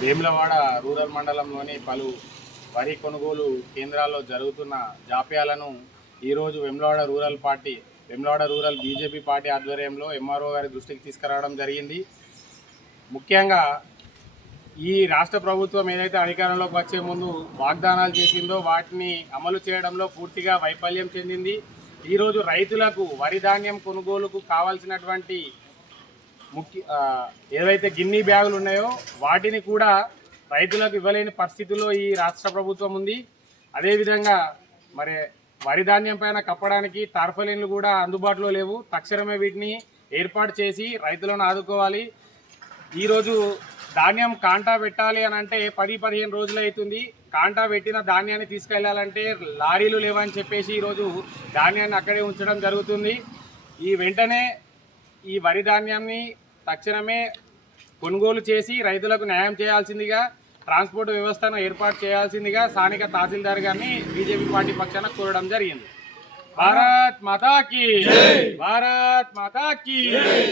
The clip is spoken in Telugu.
వేములవాడ రూరల్ మండలంలోని పలు వరి కొనుగోలు కేంద్రాల్లో జరుగుతున్న జాప్యాలను ఈరోజు వేములవాడ రూరల్ బీజేపీ పార్టీ ఆధ్వర్యంలో ఎంఆర్ఓ గారి దృష్టికి తీసుకురావడం జరిగింది. ముఖ్యంగా ఈ రాష్ట్ర ప్రభుత్వం ఏదైతే అధికారంలోకి వచ్చే ముందు వాగ్దానాలు చేసిందో వాటిని అమలు చేయడంలో పూర్తిగా వైఫల్యం చెందింది. ఈరోజు రైతులకు వరి ధాన్యం కొనుగోలుకు కావాల్సినటువంటి ఏవైతే గిన్నీ బ్యాగులు ఉన్నాయో వాటిని కూడా రైతులకు ఇవ్వలేని పరిస్థితుల్లో ఈ రాష్ట్ర ప్రభుత్వం ఉంది. అదేవిధంగా మరి వరి ధాన్యం పైన కప్పడానికి టార్పలిన్లు కూడా అందుబాటులో లేవు. తక్షణమే వీటిని ఏర్పాటు చేసి రైతులను ఆదుకోవాలి. ఈరోజు ధాన్యం కాంటా పెట్టాలి అని అంటే 10-15 రోజులు అవుతుంది. కాంటా పెట్టిన ధాన్యాన్ని తీసుకెళ్లాలంటే లారీలు లేవని చెప్పేసి ఈరోజు ధాన్యాన్ని అక్కడే ఉంచడం జరుగుతుంది. ఈ వెంటనే ఈ వరి ధాన్యాన్ని తక్షణమే కొనుగోలు చేసి రైతులకు న్యాయం చేయాల్సిందిగా, ట్రాన్స్పోర్ట్ వ్యవస్థను ఏర్పాటు చేయాల్సిందిగా స్థానిక తహసీల్దార్ గారిని బీజేపీ పార్టీ పక్షాన కోరడం జరిగింది. భారత్ మాతా కీ జై! భారత్ మాతా కీ జై!